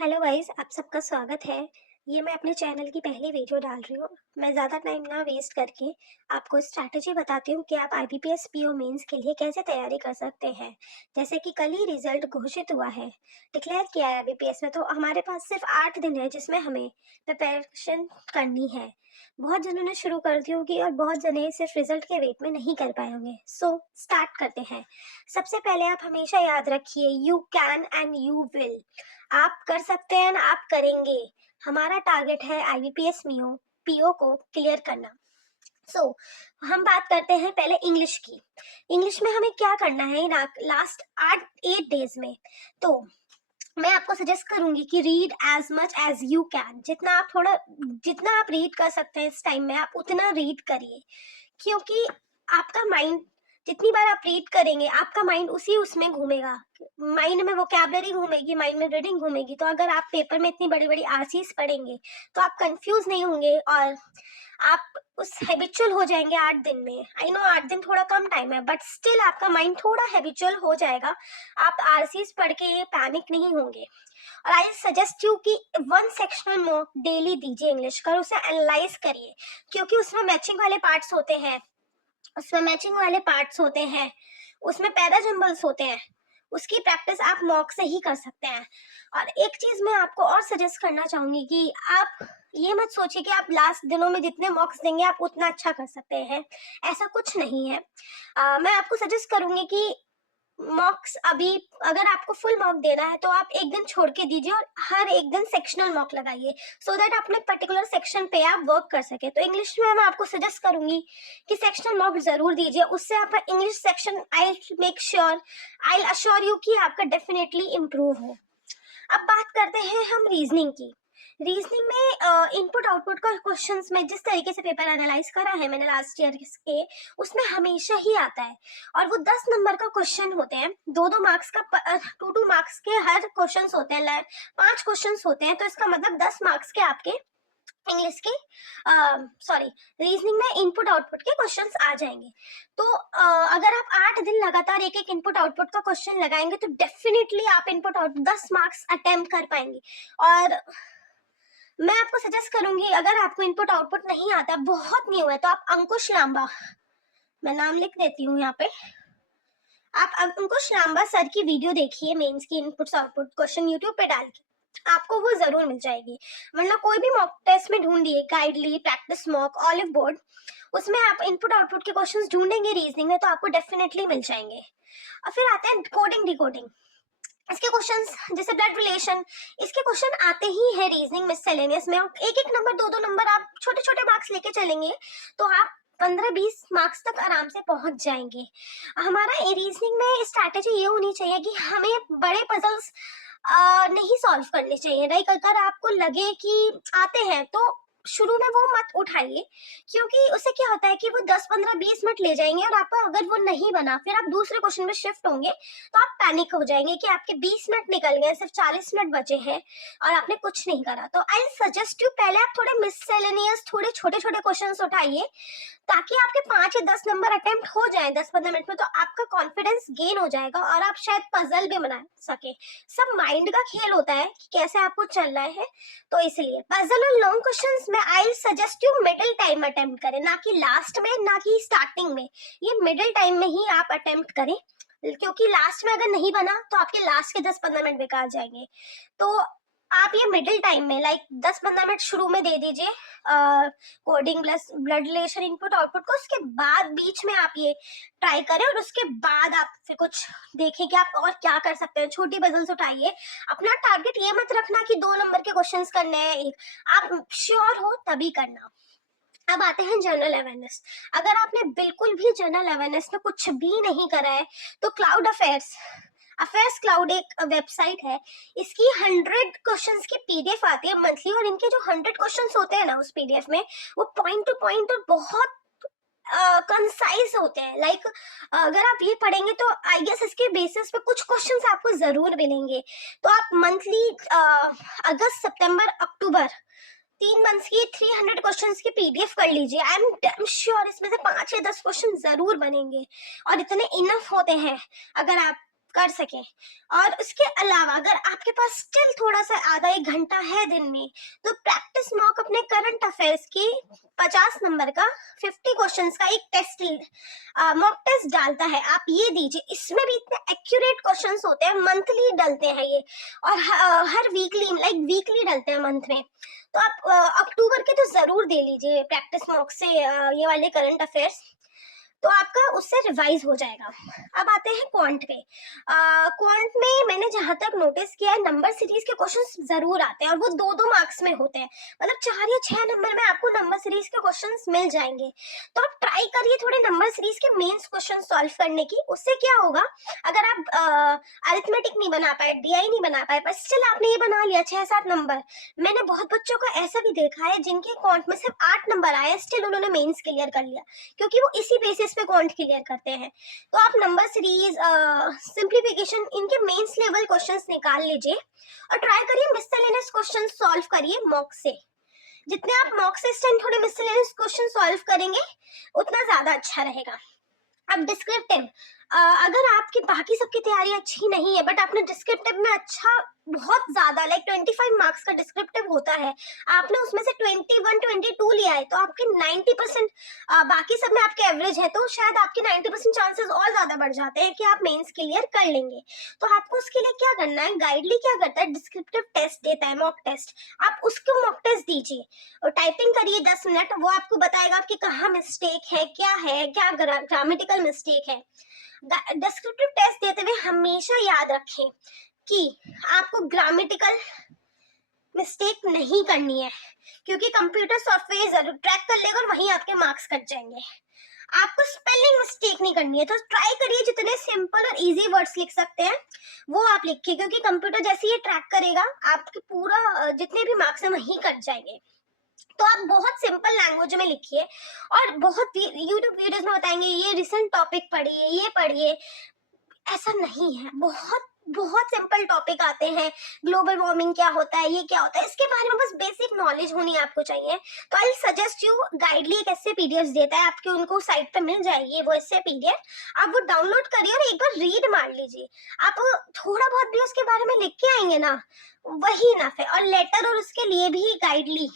Hello guys, आप सबका स्वागत है। ये मैं अपने चैनल की पहली वीडियो डाल रही हूँ। मैं ज़्यादा टाइम ना वेस्ट करके आपको स्ट्रैटेजी बताती हूँ कि आप आईबीपीएस पीओ मेंस के लिए कैसे तैयारी कर सकते हैं। जैसे कि कल ही रिजल्ट घोषित हुआ है, डिक्लेयर किया है आईबीपीएस में, तो हमारे पास सिर्फ 8 दिन है जिसमें हमें प्रिपरेशन करनी है। बहुत जनों ने शुरू कर दी होगी और बहुत जने सिर्फ रिजल्ट के वेट में नहीं कर पाए होंगे। सो स्टार्ट करते हैं। सबसे पहले आप हमेशा याद रखिए, you can and you will. आप कर सकते हैं, आप करेंगे। हमारा टारगेट है आईबीपीएस मीओ पीओ को क्लियर करना। हम बात करते हैं पहले इंग्लिश की। इंग्लिश में हमें क्या करना है लास्ट 8 डेज में। तो मैं आपको सजेस्ट करूंगी कि read as much as you can. जितना आप रीड कर सकते हैं इस टाइम में, आप उतना रीड करिए, क्योंकि आपका माइंड, जितनी बार आप रीड करेंगे आपका माइंड उसी उसमें घूमेगा। माइंड में वोकैबुलरी घूमेगी, माइंड में रीडिंग घूमेगी। तो अगर आप पेपर में इतनी बड़ी बड़ी आरसीज पढ़ेंगे तो आप कंफ्यूज नहीं होंगे और आप उस हैबिचुअल हो जाएंगे 8 दिन में। आई नो 8 दिन थोड़ा कम टाइम है, बट स्टिल आपका माइंड थोड़ा हैबिचुअल हो जाएगा। आप आरसीज पढ़ के ये पैनिक नहीं होंगे। और आई सजेस्ट यू कि वन सेक्शनल मॉक डेली दीजिए इंग्लिश का, उसे एनालाइज करिए, क्योंकि उसमें मैचिंग वाले पार्ट्स होते हैं, उसमें पैरा जंबल्स होते हैं। उसकी प्रैक्टिस आप मॉक से ही कर सकते हैं। और एक चीज मैं आपको और सजेस्ट करना चाहूंगी कि आप ये मत सोचिए कि आप लास्ट दिनों में जितने मॉक्स देंगे आप उतना अच्छा कर सकते हैं। ऐसा कुछ नहीं है। मैं आपको सजेस्ट करूंगी कि मॉक्स अभी, अगर आपको फुल मॉक देना है तो आप एक दिन छोड़ के दीजिए और हर एक दिन सेक्शनल मॉक लगाइए, सो दैट अपने पर्टिकुलर सेक्शन पे आप वर्क कर सके। तो इंग्लिश में मैं आपको सजेस्ट करूंगी कि सेक्शनल मॉक जरूर दीजिए, उससे आपका English section I assure you कि आपका डेफिनेटली इम्प्रूव हो। अब बात करते हैं हम रीजनिंग की। रीजनिंग में इनपुट आउटपुट का क्वेश्चंस में जिस तरीके से पेपर एनालाइज करा है मैंने लास्ट ईयर के, उसमें हमेशा ही आता है। और वो 10 नंबर का क्वेश्चन होते हैं, 2-2 मार्क्स का, 2-2 मार्क्स के हर क्वेश्चन होते हैं। 5 क्वेश्चन होते हैं, तो इसका मतलब 10 मार्क्स के आपके इंग्लिश के, सॉरी, रीजनिंग में इनपुट आउटपुट के क्वेश्चंस आ जाएंगे। तो अगर आप 8 दिन लगातार एक एक इनपुट आउटपुट का क्वेश्चन लगाएंगे तो डेफिनेटली आप इनपुट आउट 10 मार्क्स अटेम्प्ट कर पाएंगे। और मैं आपको सजेस्ट करूंगी, अगर आपको इनपुट आउटपुट नहीं आता, बहुत न्यू है, तो आप अंकुश लांबा, मैं नाम लिख देती हूँ यहाँ पे, आप अंकुश लांबा सर की वीडियो देखिए, मेंस की इनपुट आउटपुट क्वेश्चन यूट्यूब पे डाल के, आपको वो जरूर मिल जाएगी। वरना कोई भी मॉक टेस्ट में ढूंढिए, गाइडली, प्रैक्टिस मॉक, ऑलिव बोर्ड, उसमें आप इनपुट आउटपुट के क्वेश्चंस ढूंढेंगे रीजनिंग में तो आपको डेफिनेटली मिल जाएंगे। और फिर आते हैं कोडिंग डिकोडिंग। इसके क्वेश्चंस जैसे ब्लड रिलेशन, इसके क्वेश्चन आते ही है रीजनिंग मिससेलेनियस में। एक एक नंबर, 2-2 नंबर, आप छोटे छोटे मार्क्स लेके चलेंगे तो आप 15-20 मार्क्स तक आराम से पहुंच जाएंगे। हमारा रीजनिंग में स्ट्रैटेजी ये होनी चाहिए कि हमें बड़े पजल्स नहीं सॉल्व करने चाहिए। लाइक अगर आपको लगे कि आते हैं तो शुरू में वो मत उठाइए, क्योंकि उससे क्या होता है कि वो 10-15-20 मिनट ले जाएंगे और आपका अगर वो नहीं बना, फिर आप दूसरे क्वेश्चन में शिफ्ट होंगे तो आप पैनिक हो जाएंगे कि आपके 20 मिनट निकल गए, सिर्फ 40 मिनट बचे हैं और आपने कुछ नहीं करा। तो आई सजेस्ट यू, पहले आप थोड़े मिससेलेनियस, थोड़े छोटे छोटे क्वेश्चन उठाइए, ताकि आपके 5 या 10 नंबर अटेम्प्ट हो जाए 10-15 मिनट में, तो आपका कॉन्फिडेंस गेन हो जाएगा और आप शायद पजल भी बना सके। सब माइंड का खेल होता है कि कैसे आपको चलना है। तो इसलिए पजल और लॉन्ग क्वेश्चंस में I suggest you middle time attempt करें, ना कि लास्ट में, ना कि स्टार्टिंग में। ये मिडिल टाइम में ही आप अटेम्प्ट करें, क्योंकि लास्ट में अगर नहीं बना तो आपके लास्ट के 10-15 मिनट बेकार जाएंगे। तो आप ये मिडिल टाइम में, लाइक 10-15 मिनट शुरू में दे दीजिए coding plus blood relation input output को, उसके बाद बीच में आप ये ट्राई करें और उसके बाद आप फिर कुछ देखें कि आप और क्या कर सकते हैं। छोटी पजल्स उठाइए। अपना टारगेट ये मत रखना कि 2 नंबर के क्वेश्चंस करने हैं, आप श्योर हो तभी करना। अब आते हैं जनरल अवेयरनेस। अगर आपने बिल्कुल भी जनरल अवेयरनेस में कुछ भी नहीं करा है तो क्लाउड अफेयर्स क्लाउड एक वेबसाइट है। इसकी 100 क्वेश्चंस की पीडीएफ आती है मंथली, और इनके जो 100 क्वेश्चंस होते हैं ना उस पीडीएफ में, वो पॉइंट टू पॉइंट और बहुत कंसाइज होते हैं। लाइक अगर आप ये पढ़ेंगे तो आई गेस इसके बेसिस पे कुछ क्वेश्चंस आपको जरूर मिलेंगे। तो आप मंथली अगस्त, सितंबर, अक्टूबर, 3 मंथ्स की 300 क्वेश्चंस की पीडीएफ कर लीजिए। आई एम डैम श्योर इसमें से 5 या 10 क्वेश्चन जरूर बनेंगे और इतने इनफ होते हैं। अगर आप कर सकें। और उसके अलावा अगर आपके पास स्टिल थोड़ा सा आधा एक घंटा है दिन में, तो प्रैक्टिस मॉक अपने करंट अफेयर्स की 50 नंबर का 50 क्वेश्चंस का एक टेस्ट मॉक टेस्ट डालता है, आप ये दीजिए। इसमें भी इतने एक्यूरेट क्वेश्चंस होते हैं, मंथली डलते हैं ये, और हर वीकली वीकली डलते हैं मंथ में। तो आप अक्टूबर के तो जरूर दे लीजिए प्रैक्टिस मॉक से ये वाले करंट अफेयर्स, तो आपका उससे रिवाइज हो जाएगा। अब आते हैं क्वांट पे। क्वांट में मैंने जहां तक नोटिस किया है, नंबर सीरीज के क्वेश्चंस जरूर आते हैं और वो 2-2 मार्क्स में होते हैं, मतलब 4 या 6 नंबर में आपको नंबर सीरीज के क्वेश्चंस मिल जाएंगे। तो आप ट्राई करिए थोड़े नंबर सीरीज के मेंस क्वेश्चन सॉल्व करने की। उससे क्या होगा, अगर आप अरिथमेटिक नहीं बना पाए, डीआई नहीं बना पाए, पर स्टिल आपने ये बना लिया 6-7 नंबर। मैंने बहुत बच्चों को ऐसा भी देखा है जिनके क्वांट में सिर्फ 8 नंबर आए, स्टिल उन्होंने मेंस क्लियर कर लिया, क्योंकि वो इसी बेसिस पे क्वांट क्लियर करते हैं। तो आप नंबर सीरीज, सिंप्लीफिकेशन, इनके मेंस लेवल क्वेश्चंस निकाल लीजिए और ट्राई करिए मिसलेनियस क्वेश्चन सॉल्व करिए मॉक से। जितने आप मॉक से इस टाइम थोड़े मिसलेनियस क्वेश्चन सॉल्व करेंगे उतना ज्यादा अच्छा रहेगा। अब डिस्क्रिप्टिव, अगर आपकी बाकी सबकी तैयारी अच्छी नहीं है बट आपने डिस्क्रिप्टिव में अच्छा, बहुत ज्यादा लाइक 25 मार्क्स का डिस्क्रिप्टिव होता है, आपने उसमें से 21-22 लिया है, तो आपके 90% बाकी सब में आपके एवरेज है, तो शायद आपके 90% चांसेस और ज्यादा बढ़ जाते हैं कि आप मेंस क्लियर कर लेंगे। तो आपको उसके लिए क्या करना है, गाइडली क्या करता है, डिस्क्रिप्टिव टेस्ट देता है, मॉक टेस्ट, आप उसको मॉक टेस्ट दीजिए और टाइपिंग करिए 10 मिनट, वो आपको बताएगा आपकी कहाँ मिस्टेक है, क्या ग्रामेटिकल मिस्टेक है। डिस्क्रिप्टिव टेस्ट देते हुए हमेशा याद रखें कि आपको ग्रामेटिकल मिस्टेक नहीं करनी है, क्योंकि कंप्यूटर सॉफ्टवेयर जरूर ट्रैक कर लेगा और वहीं आपके मार्क्स कट जाएंगे। आपको स्पेलिंग मिस्टेक नहीं करनी है, तो ट्राई करिए जितने सिंपल और इजी वर्ड्स लिख सकते हैं वो आप लिखिए, क्योंकि कंप्यूटर जैसे ही ट्रैक करेगा आपके पूरा जितने भी मार्क्स हैं वहीं कट जाएंगे। तो आप बहुत सिंपल लैंग्वेज में लिखिए, और बहुत यूट्यूब वीडियोस में बताएंगे ये रिसेंट टॉपिक पढ़िए, ये पढ़िए, ऐसा नहीं है। बहुत बहुत सिंपल टॉपिक आते हैं, ग्लोबल वार्मिंग क्या होता है, ये क्या होता है, इसके बारे में बस बेसिक नॉलेज होनी आपको चाहिए। तो आई सजेस्ट यू, गाइडली एक ऐसे पीडीएफ देता है, आपके उनको साइट पे मिल जाएगी वो ऐसे पीडीएफ, आप वो डाउनलोड करिए और एक बार रीड मार लीजिए। आप थोड़ा बहुत भी उसके बारे में लिख के आएंगे ना, वही ना है। और लेटर और उसके लिए भी गाइडली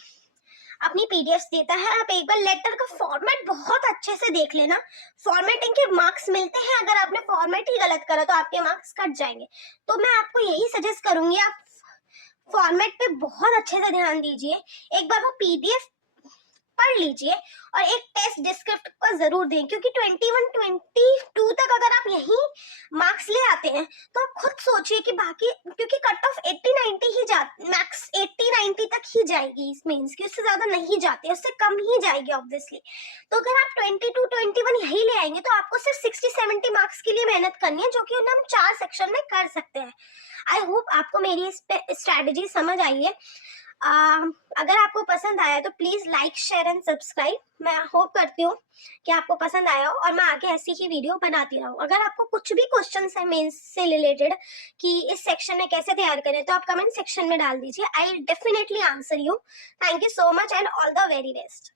अपनी पीडीएफ देता है, आप एक बार लेटर का फॉर्मेट बहुत अच्छे से देख लेना, फॉर्मेटिंग के मार्क्स मिलते हैं, अगर आपने फॉर्मेट ही गलत करा तो आपके मार्क्स कट जाएंगे। तो मैं आपको यही सजेस्ट करूंगी, आप फॉर्मेट पे बहुत अच्छे से ध्यान दीजिए, एक बार वो पीडीएफ पढ़ लीजिए और एक टेस्ट डिस्क्रिप्ट का जरूर दें, क्योंकि 21-22 तक अगर आप यही मार्क्स ले आते हैं तो आप खुद सोचिए कि बाकी, क्योंकि कट ऑफ 80-90 ही मैक्स 80-90 तक ही जाएगी इस मेंस की, उससे ज्यादा नहीं जाती, उससे कम ही जाएगी ऑब्वियसली। तो अगर आप 22-21 यही ले आएंगे तो आपको सिर्फ 60-70 मार्क्स के लिए मेहनत करनी है, जो कि हम 4 सेक्शन में कर सकते हैं। आई होप आपको मेरी इस स्ट्रैटेजी समझ आई है। अगर आपको पसंद आया तो please like, share and subscribe. मैं होप करती हूँ कि आपको पसंद आया हो और मैं आगे ऐसी ही वीडियो बनाती रहूँ। अगर आपको कुछ भी क्वेश्चंस है मेंस से रिलेटेड कि इस सेक्शन में कैसे तैयार करें, तो आप कमेंट सेक्शन में डाल दीजिए, I will definitely answer you. Thank you so much and all the very best.